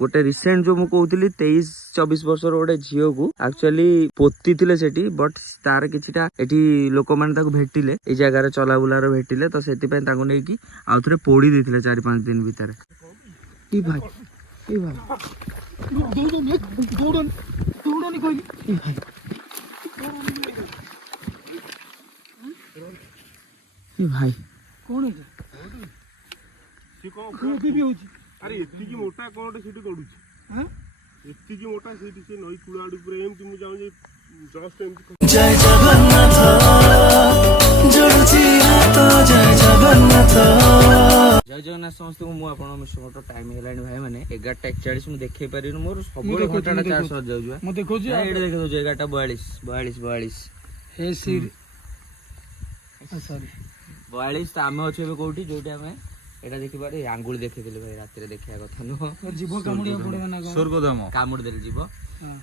गोटे रिसेंट जो मुझे 23-24 वर्ष गोटे झील को एक्चुअली पोती थे सेठी बट तार किछिटा एठी लोक माने भेटिले ए जगह चलाबुलार भेटिले तो से नहीं आउ थे पोड़ी देते 4-5 दिन भितर। ए भाई ए भाई ए भाई कौन है अरे एतिकी मोटा कौन सीटी गड़ुची हां एतिकी मोटा सीटी से नई कुड़ा आडू पुरा एम तुम जाऊ जे जस्ट एम जय जगन्नाथ जोडुची हाथ जय जगन्नाथ समस्त को मु आपण मोटो टाइम हेलानी भाई माने 11:41 मु देखै पारि मोर सब घंटाटा चार्ज सर जाउ मु देखौ जे एडे देखौ जे 11:42 हे सिर सॉरी 42 त आमे अछि कोठी जोटी आमे एटा देखि पारे आंगुल देखैले भाई रात रे देखिया कथा न जीव कामुडिया पड़े ना स्वर्गधाम कामुड देल जीव।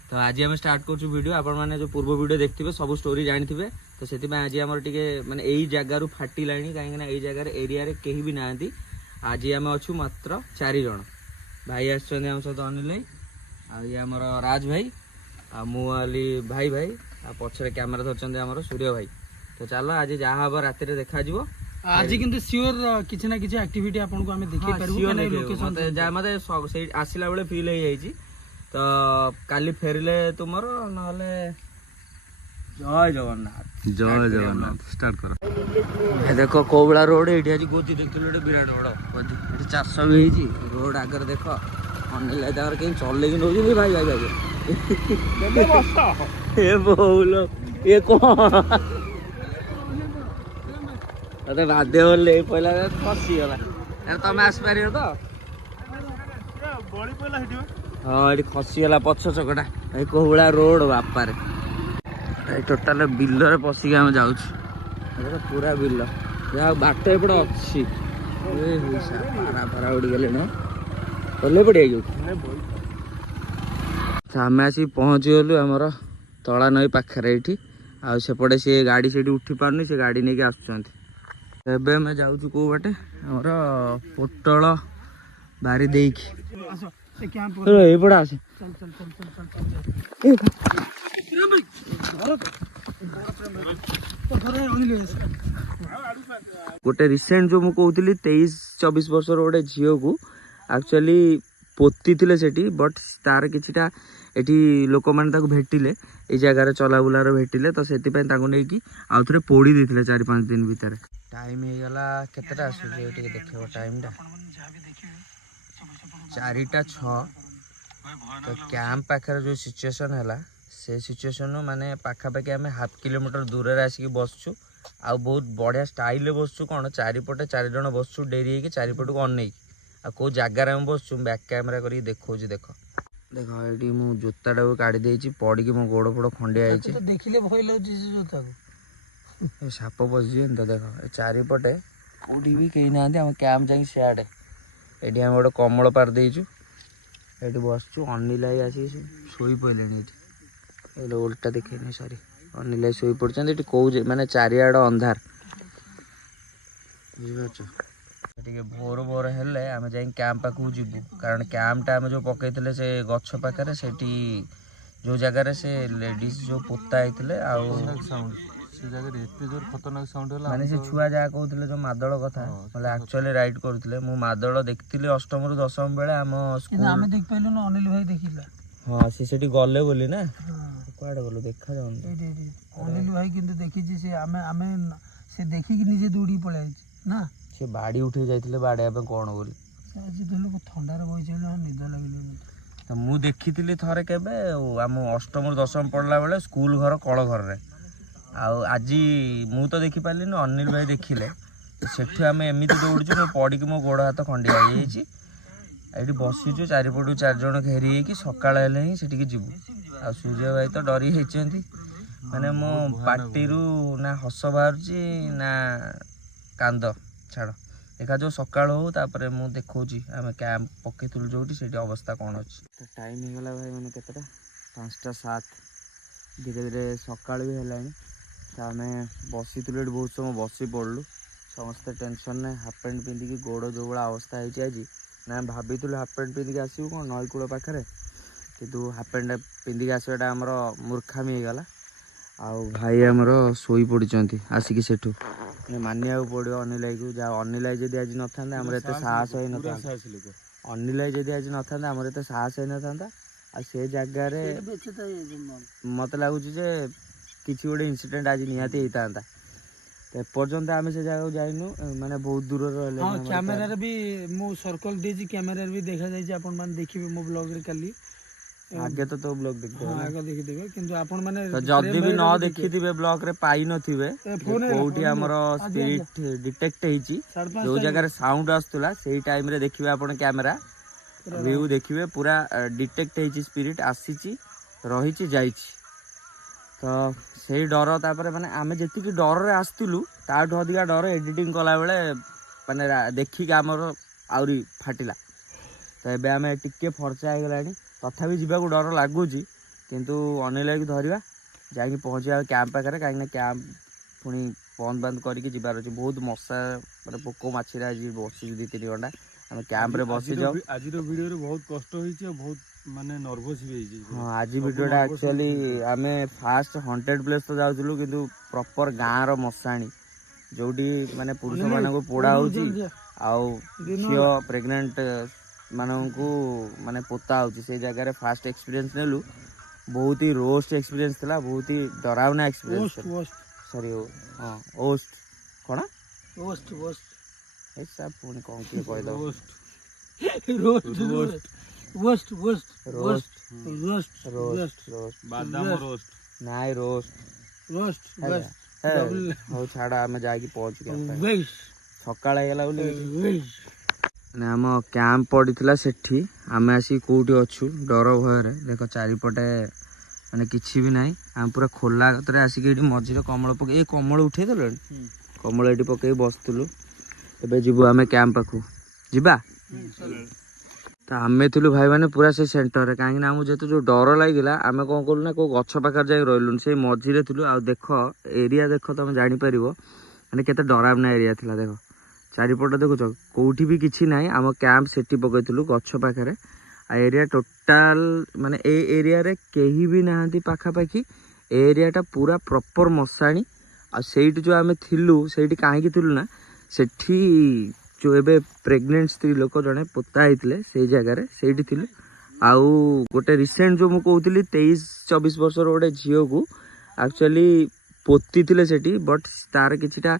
तो आज हम स्टार्ट करछु वीडियो आपण माने जो पूर्व वीडियो देखथिबे सब स्टोरी जानिथिबे तो सेति में आज हमर टिके माने एई जगह रु फाटी लाणी काहे ना एई जगह रे एरिया रे केही भी नांती। आज हम अछु मात्र 4 जण भाई आछन हम सहित अनिल आ ये हमर राज भाई आ मु वाली भाई भाई आ पछरे कैमरा धरचंदे हमर सूर्य भाई। तो चलो आज जहा हबो रात रे देखा जिवो आज किंतु सियोर किछि ना किछि एक्टिविटी आपन को हमें देखि परबो कने लोकेशन जा मते से आसिला बेले फील हे जाईची। तो काली फेरिले तुमर नहले जय जगन्नाथ स्टार्ट करो। देखो कोबला रोड एठी आज गोती देखथिलो एटे विराट रोड गोती एठी 400 भी हेची रोड आगर देखो अनिल दार के चले कि नोजी भाई भाई भाई ए बोलो ये कौन अरे बाध्य बोले पहला फसी गला यार तमे आस पारियो तो बड़ी पहला हिडियो हां एठी खसी गला पछ चकटा ए कोहुला रोड बापा रे ए टोटल बिल रे पसी के हम जाउ छी पूरा बिल या बाटे पड़ अछि ए हिसा पारा पारा उडी गेले न तले पड़ी गयो सामे आसी पहुंच गेलु हमर तळा नई पाखरे एठी आ सेपटे से गाड़ी सेठी उठी पारनी से गाड़ी नेके आछुचंती। एबे मैं जाऊँ कौ बाटे हमर पोटल बारी देख पड़ा आसे गोटे रिसेंट जो मुझे 23-24 वर्ष गोटे झील को एक्चुअली पोती थे सेठी बट तार किछिटा एठी लोक माने भेटिले ए जगह चलाबुलार भेटिले तो से नहीं आउ थे पोड़ी देते 4-5 दिन भितर। टाइम हो गला केतेटा आसुजे टिके देखियो टाइमटा 4:06 तो कैंप पाखर जो सिचुएशन हैला से सिचुएशन माने पाखापाखि आम 1/2 किलोमीटर दूर रे आसिक बसचु आ बहुत बढ़िया स्टाइल बसचु कौन चारिपटे 4 जण बसचु डेरी होगी चारिपट को अनेक आ कौ जगार आम बसचु बैक कैमेरा कर देखो देख देख ये मु जोताटा को काढ़ी देछि पड़ी मो गोड़ फोड़ खंडिया आइछि तो देखिले भय लागछि जोता को साप बसि तो देख चारिपटे कौटी भी कहीं ना आम कैंप जाकि सियाड़े ये आम गोटे कमल पार देचु ये बसचु अनिल आई आसिक शोई पड़े उल्टा देखे सॉरी अनिल शोई पड़े कौ माने चारिआड अंधार बुझिपार भोर भोर हेले आम जा कैंप पाखु जीवु कारण कैंपटा आम जो पकईले से गछ पाखे से जो जगार से लेडीज जो पोता होते माने से छुआ जहाँ कहते जो मादल कथा मतलब एक्चुअली राइड करते मु मादल देखी 8म ରୁ 10ମ बेले आम आम देख पाइलु न अनिल भाई देखिला हाँ सी गले बोली ना कुआडे गलो देखा जाउन अनिल भाई किंतु देखी से आमे आमे से देखी कि निजे दौड़ी पळे ना से बाड़ी उठे जाइए बाड़े कौन बोली ठंडार बही निद लगे मु देखी थे केबे आम 8ମ ରୁ 10ମ पढ़ला बेले स्कूल घर कल घर रे आज मु तो देखी पारे अनिल भाई देखिले सेठू आम एमती दौड़ू मो पड़ी मो गोड़ हाथ खंडिया ये बसीचु चारिपटू 4 जण घेरी कि सकाळ हेले ही सेठी जीवु आ सूर्य भाई तो डरी होती माने मो पार्टी ना हस बाहर ना कांद छाड़ देखा जो सकाल हो तापर मु देखौची आम कैंप पकेइथुल जोटी सेठी अवस्था कौन अच्छी टाइम हो गला भाई मैंने केतटा 5:07 धीरे धीरे सकाल भी हेलानी तो आम बसी बहुत समय बसी पड़लु समस्ते टेंशन ने हाफ पैंट पिंधिकी गोड़ जो भाया अवस्था होती आज ନା ଭାବିଥିଲୁ ହାଫ୍ ପ୍ୟାଣ୍ଟ ପିନ୍ଧିକି ଆସିବୁ କ'ଣ ନଈ କୂଳ ପାଖରେ, କିନ୍ତୁ ହାଫ୍ ପ୍ୟାଣ୍ଟ ପିନ୍ଧିକି ଆସିବାଟା ଆମର ମୂର୍ଖାମି ହେଇଗଲା। ଆଉ ଭାଇ ଆମର ଶୋଇ ପଡ଼ିଛନ୍ତି ଆସିକି ସେଠୁ, ମାନିବାକୁ ପଡ଼ିବ ଅନିଲ ଭାଇକୁ। ଯାହା ଅନିଲ ଭାଇ ଯଦି ଆଜି ନଥାନ୍ତା ଆମର ଏତେ ସାହସ ହେଇନଥାନ୍ତା, ଅନିଲ ଭାଇ ଯଦି ଆଜି ନଥାନ୍ତା ଆମର ଏତେ ସାହସ ହେଇନଥାନ୍ତା। ଆଉ ସେ ଜାଗାରେ ମୋତେ ଲାଗୁଛି ଯେ କିଛି ଗୋଟେ ଇନସିଡେଣ୍ଟ ଆଜି ନିହାତି ହେଇଥାନ୍ତା। ଏପର୍ଯ୍ୟନ୍ତ ଆମେ ସେ ଜାଗାକୁ ଯାଇନୁ, ମାନେ ବହୁତ ଦୂରରେ ରହିଲେ। ହଁ କ୍ୟାମେରାରେ ବି ମୁଁ ସର୍କଲ ଦେଇଛି, କ୍ୟାମେରାରେ ବି ଦେଖାଯାଇଛି, ଆପଣମାନେ ଦେଖିବେ ମୋ ବ୍ଲଗରେ କାଲି। ଆଗେ ତ ତୋ ବ୍ଲଗ ଦେଖିଦେବେ, ହଁ ଆଗ ଦେଖିଦେବେ, କିନ୍ତୁ ଆପଣମାନେ ଯଦି ବି ନ ଦେଖିଥିବେ ବ୍ଲଗରେ ପାଇନଥିବେ କୋଉଠି ଆମର ସ୍ପିରିଟ ଡିଟେକ୍ଟ ହେଇଛି, ଯୋଉ ଜାଗାରେ ସାଉଣ୍ଡ ଆସୁଥିଲା ସେଇ ଟାଇମରେ ଦେଖିବେ ଆପଣ କ୍ୟାମେରା ଭିଉ ଦେଖିବେ, ପୁରା ଡିଟେକ୍ଟ ହେଇଛି, ସ୍ପିରିଟ ଆସିଛି, ରହିଛି, ଯାଇଛି। ତ ସେଇ ଡର, ତାପରେ ମାନେ ଆମେ ଯେତିକି ଡରରେ ଆସିଥିଲୁ ତାଠୁ ଅଧିକା ଡର ଏଡିଟିଂ କଲାବେଳେ ମାନେ ଦେଖିକି ଆମର ଆହୁରି ଫାଟିଲା। ତ ଏବେ ଆମେ ଟିକେ ଫର୍ଚ୍ଚା ହେଇଗଲାଣି, ତଥାପି ଯିବାକୁ ଡର ଲାଗୁଛି, କିନ୍ତୁ ଅନିଲ ଭାଇକୁ ଧରିବା, ଯାଇକି ପହଞ୍ଚିବା କ୍ୟାମ୍ପ ପାଖରେ, କାହିଁକିନା କ୍ୟାମ୍ପ ପୁଣି ବନ୍ଦ ବାନ୍ଦ କରିକି ଯିବାର ଅଛି। ବହୁତ ମଶା ମାନେ ପୋକ ମାଛିରେ ଆଜି ବସିଛୁ 2-3 ଘଣ୍ଟା ଆମେ କ୍ୟାମ୍ପରେ ବସିଯାଉ। ଆଜିର ଭିଡ଼ିଓରେ ବହୁତ କଷ୍ଟ ହେଇଛି ଆଉ ବହୁତ ମାନେ ନର୍ଭସ୍ ବି ହେଇଛି। ହଁ ଆଜି ଭିଡ଼ିଓଟା ଆକ୍ଚୁଆଲି ଆମେ ଫାଷ୍ଟ ହଣ୍ଟେଡ୍ ପ୍ଲେସ୍ ତ ଯାଉଥିଲୁ, କିନ୍ତୁ ପ୍ରପର ଗାଁର ମଶାଣି ଯୋଉଠି ମାନେ ପୁରୁଷ ମାନଙ୍କୁ ପୋଡ଼ା ହେଉଛି ଆଉ ଝିଅ ପ୍ରେଗନେଣ୍ଟ ମାନଙ୍କୁ ମାନେ ପୋତା ହେଉଛି, ସେଇ ଜାଗାରେ ଫାଷ୍ଟ ଏକ୍ସପିରିଏନ୍ସ ନେଲୁ। ବହୁତ ହି ରୋଷ୍ଟ ଏକ୍ସପିରିଏନ୍ସ ଥିଲା, ବହୁତ ହି ଡରାବନା ଏକ୍ସପିରିଏନ୍ସ ଥିଲା। ସରି ହଁ ଓଷ୍ଟ କ'ଣ ପୁଣି କ'ଣ କିଏ କହିଦେବ, ନାଇଁ ରୋଷ୍ଟ। ହଉ ଛାଡ଼, ଆମେ ଯାଇକି ପହଞ୍ଚିକି ସକାଳ ହେଇଗଲା ବୋଲି। ମାନେ ଆମ କ୍ୟାମ୍ପ ପଡ଼ିଥିଲା ସେଠି, ଆମେ ଆସିକି କେଉଁଠି ଅଛୁ ଡର ଭୟରେ। ଦେଖ ଚାରିପଟେ ମାନେ କିଛି ବି ନାହିଁ, ଆମେ ପୁରା ଖୋଲା ଗତରେ ଆସିକି ଏଠି ମଝିରେ କମଳ ପକେଇ, ଏଇ କମଳ ଉଠେଇ ଦେଲେଣି, କମଳ ଏଠି ପକେଇ ବସିଥିଲୁ। ଏବେ ଯିବୁ ଆମେ କ୍ୟାମ୍ପ ପାଖକୁ, ଯିବା। ତ ଆମେ ଥିଲୁ ଭାଇମାନେ ପୁରା ସେ ସେଣ୍ଟରରେ, କାହିଁକିନା ଆମକୁ ଯେହେତୁ ଯେଉଁ ଡର ଲାଗିଲା ଆମେ କ'ଣ କଲୁ ନା କେଉଁ ଗଛ ପାଖରେ ଯାଇ ରହିଲୁନି, ସେଇ ମଝିରେ ଥିଲୁ। ଆଉ ଦେଖ ଏରିଆ ଦେଖ, ତମେ ଜାଣିପାରିବ ମାନେ କେତେ ଡରାବନା ଏରିଆ ଥିଲା। ଦେଖ ଚାରିପଟ ଦେଖୁଛ, କେଉଁଠି ବି କିଛି ନାହିଁ। ଆମ କ୍ୟାମ୍ପ ସେଠି ପକେଇଥିଲୁ ଗଛ ପାଖରେ। ଆଉ ଏରିଆ ଟୋଟାଲ ମାନେ ଏ ଏରିଆରେ କେହି ବି ନାହାନ୍ତି ପାଖାପାଖି, ଏ ଏରିଆଟା ପୁରା ପ୍ରପର ମଶାଣି। ଆଉ ସେଇଠି ଯେଉଁ ଆମେ ଥିଲୁ, ସେଇଠି କାହିଁକି ଥିଲୁ ନା, ସେଠି ଯେଉଁ ଏବେ ପ୍ରେଗନେଣ୍ଟ ସ୍ତ୍ରୀ ଲୋକ ଜଣେ ପୋତା ହେଇଥିଲେ ସେଇ ଜାଗାରେ, ସେଇଠି ଥିଲୁ। ଆଉ ଗୋଟେ ରିସେଣ୍ଟ ଯେଉଁ ମୁଁ କହୁଥିଲି 23-24 ବର୍ଷର ଗୋଟେ ଝିଅକୁ ଆକ୍ଚୁଆଲି ପୋତିଥିଲେ ସେଠି, ବଟ୍ ତାର କିଛିଟା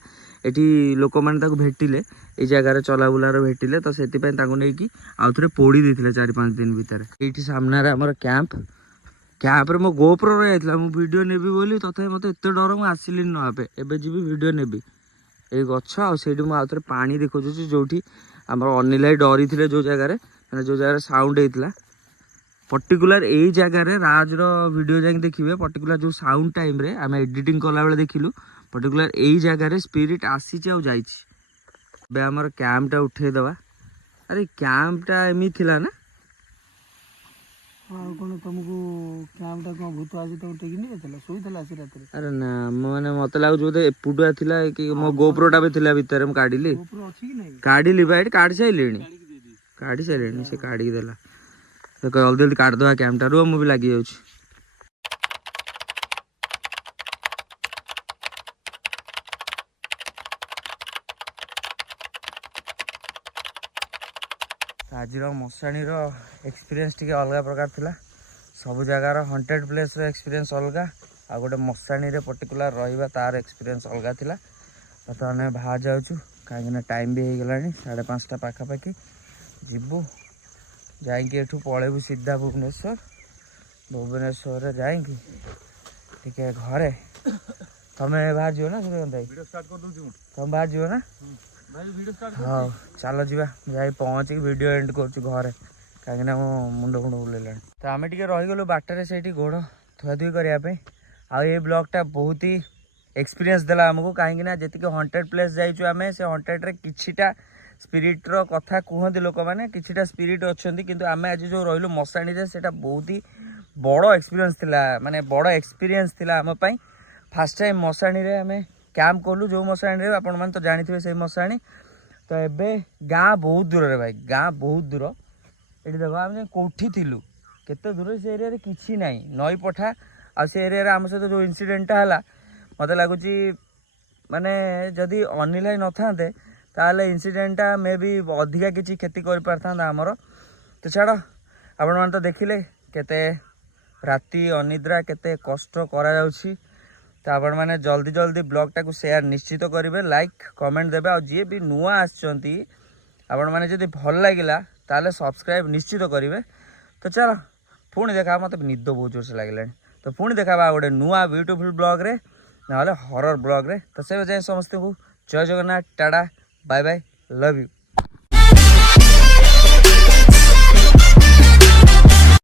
ଏଠି ଲୋକମାନେ ତାକୁ ଭେଟିଲେ, ଏଇ ଜାଗାରେ ଚଲାବୁଲାର ଭେଟିଲେ, ତ ସେଥିପାଇଁ ତାଙ୍କୁ ନେଇକି ଆଉ ଥରେ ପୋଡ଼ି ଦେଇଥିଲେ 4-5 ଦିନ ଭିତରେ। ଏଇଠି ସାମ୍ନାରେ ଆମର କ୍ୟାମ୍ପରେ ମୋ ଗୋପ୍ରୋ ରହିଯାଇଥିଲା, ମୁଁ ଭିଡ଼ିଓ ନେବି ବୋଲି, ତଥାପି ମୋତେ ଏତେ ଡର ମୁଁ ଆସିଲିନି ନବା ପାଇଁ। ଏବେ ଯିବି ଭିଡ଼ିଓ ନେବି। ଏଇ ଗଛ ଆଉ ସେଇଠି ମୁଁ ଆଉ ଥରେ ପାଣି ଦେଖୁଛି, ଯୋଉଠି ଆମର ଅନିଲ ଭାଇ ଡରିଥିଲେ, ଯେଉଁ ଜାଗାରେ ମାନେ ଯେଉଁ ଜାଗାରେ ସାଉଣ୍ଡ ହେଇଥିଲା। ପର୍ଟିକୁଲାର ଏଇ ଜାଗାରେ ରାଜର ଭିଡ଼ିଓ ଯାଇକି ଦେଖିବେ, ପର୍ଟିକୁଲାର ଯେଉଁ ସାଉଣ୍ଡ ଟାଇମ୍ରେ ଆମେ ଏଡ଼ିଟିଂ କଲାବେଳେ ଦେଖିଲୁ, ପର୍ଟିକୁଲାର ଏଇ ଜାଗାରେ ସ୍ପିରିଟ୍ ଆସିଛି ଆଉ ଯାଇଛି। ଏବେ ଆମର କ୍ୟାମ୍ପଟା ଉଠେଇଦେବା। ଆରେ କ୍ୟାମ୍ପଟା ଏମିତି ଥିଲା ନା? ଆଉ କ'ଣ ତମକୁ କ୍ୟାମ୍ପଟା କ'ଣ ଭୂତ ଆଜି ତମକୁ ଟେକି ନେଇଯାଇଥିଲା? ଶୋଇଥିଲା ଆସି ରାତିରେ? ଆରେ ନା, ମାନେ ମୋତେ ଲାଗୁଛି ବୋଧେ ଏପୁଟୁଆ ଥିଲା କି ମୋ ଗୋପ୍ରୋଟା ବି ଥିଲା ଭିତରେ, ମୁଁ କାଢ଼ିଲି। ଅଛି କି ନାହିଁ? କାଢ଼ିଲି ବା, ଏଠି କାଢ଼ି ସାରିଲିଣି, ସେ କାଢ଼ିକି ଦେଲା। ଜଲ୍ଦି ଜଲ୍ଦି କାଢ଼ିଦେବା କ୍ୟାମ୍ପଟା, ରୁହ ମୁଁ ବି ଲାଗିଯାଉଛି। ଆଜିର ମଶାଣିର ଏକ୍ସପିରିଏନ୍ସ ଟିକେ ଅଲଗା ପ୍ରକାର ଥିଲା। ସବୁ ଜାଗାର ହଣ୍ଟେଡ୍ ପ୍ଲେସ୍ର ଏକ୍ସପିରିଏନ୍ସ ଅଲଗା, ଆଉ ଗୋଟେ ମଶାଣିରେ ପର୍ଟିକୁଲାର ରହିବା ତାର ଏକ୍ସପିରିଏନ୍ସ ଅଲଗା ଥିଲା। ବର୍ତ୍ତମାନ ଆମେ ବାହାରି ଯାଉଛୁ, କାହିଁକିନା ଟାଇମ୍ ବି ହେଇଗଲାଣି 5:30 ପାଖାପାଖି। ଯିବୁ, ଯାଇକି ଏଠୁ ପଳେଇବୁ ସିଧା ଭୁବନେଶ୍ୱରରେ ଯାଇକି ଟିକେ ଘରେ। ତମେ ବାହାରିଯିବ ନା ସୁରକାନ୍ତ ଭାଇ? ତମେ ବାହାରିଯିବ ନା? ହଉ ଚାଲ ଯିବା, ଯାଇ ପହଞ୍ଚିକି ଭିଡ଼ିଓ ଏଣ୍ଡ କରୁଛୁ ଘରେ, କାହିଁକିନା ମୋ ମୁଣ୍ଡ ବୁଲେଇଲାଣି। ତ ଆମେ ଟିକେ ରହିଗଲୁ ବାଟରେ ସେଇଠି ଗୋଡ଼ ଧୁଆଧୁଇ କରିବା ପାଇଁ। ଆଉ ଏଇ ବ୍ଲଗ୍ଟା ବହୁତ ହି ଏକ୍ସପିରିଏନ୍ସ ଦେଲା ଆମକୁ, କାହିଁକିନା ଯେତିକି ହଣ୍ଟେଡ୍ ପ୍ଲେସ୍ ଯାଇଛୁ ଆମେ, ସେ ହଣ୍ଟେଡ୍ରେ କିଛିଟା ସ୍ପିରିଟ୍ର କଥା କୁହନ୍ତି ଲୋକମାନେ, କିଛିଟା ସ୍ପିରିଟ୍ ଅଛନ୍ତି, କିନ୍ତୁ ଆମେ ଆଜି ଯେଉଁ ରହିଲୁ ମଶାଣିରେ, ସେଇଟା ବହୁତ ହି ବଡ଼ ଏକ୍ସପିରିଏନ୍ସ ଥିଲା, ମାନେ ବଡ଼ ଏକ୍ସପିରିଏନ୍ସ ଥିଲା ଆମ ପାଇଁ। ଫାର୍ଷ୍ଟ ଟାଇମ୍ ମଶାଣିରେ ଆମେ କ୍ୟାମ୍ପ କଲୁ, ଯେଉଁ ମଶାଣିରେ ଆପଣମାନେ ତ ଜାଣିଥିବେ ସେଇ ମଶାଣି। तो एबे गाँ बहुत दूर रे भाई गाँ बहुत दूर ये देख आम कौटी थिलु केते दूर से एरिया किसी ना नई पठा आ से एरिया आम सहित जो इनसीडेंटा है मत लगुच माने जदि अनिल भाई न था ताले इनसीडेंटा मे भी अधिका किसी क्षति कर पारता आमर तो छाड़ आपण मैंने तो देखिले केते राति अनिद्रा केते कष्ट करा जाउछि तो आपण मैंने जल्दी जल्दी ब्लॉग टाको शेयर निश्चित करेंगे लाइक कमेंट देबे और जी भी नुआ आसचंती आपण मैंने जदि भल लागिला ताले सब्सक्राइब निश्चित करेंगे तो चलो पुणी देखा मत निद बहुत जोर से लगे तो पुणी देखा गोटे नुआ ब्यूटीफुल ब्लॉग रे ना हरर ब्लॉग रे तो से जाए समस्त को जय Jagannath tata bye bye love you.